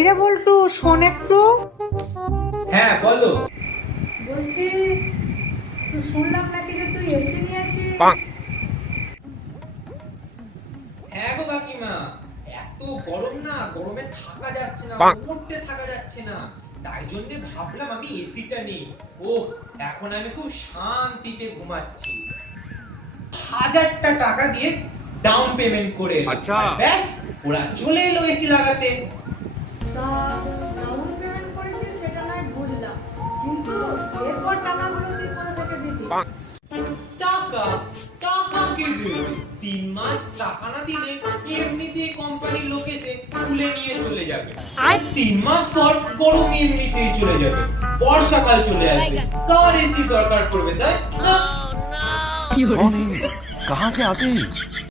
কিরে বল্টু, শোন একটু। হ্যাঁ বলো। বলছি, তুই শুনলাম নাকি যে তুই এসি নিয়েছিস? হ্যাঁ গো কাকিমা, এত গরম না, গরমে থাকা যাচ্ছে না, মুহূর্তে থাকা যাচ্ছে না, তাই জন্য ভাবলাম আমি এসিটা নিই। ওহ, এখন আমি খুব শান্তিতে ঘুমাচ্ছি। 1000টা টাকা দিয়ে ডাউন পেমেন্ট করে আচ্ছা। ব্যাস ওরা চলে এলো এসি লাগাতে। তা ডাউন পেমেন্ট করেছিস সেটা নয় বুঝলাম, কিন্তু এরপর টাকাগুলো তুই কোথা থেকে দিবি? টাকা টাকা কে দেবে? 3 মাস টাকা না দিলে এমনিতে কোম্পানির লোক এসে তুলে নিয়ে চলে যাবে। আর 3 মাস পর গরম এমনিতেই চলে যাবে, বর্ষাকাল চলে আসবে, কার এসি দরকার পড়বে? তাই कौन है? कहाँ से आते हैं?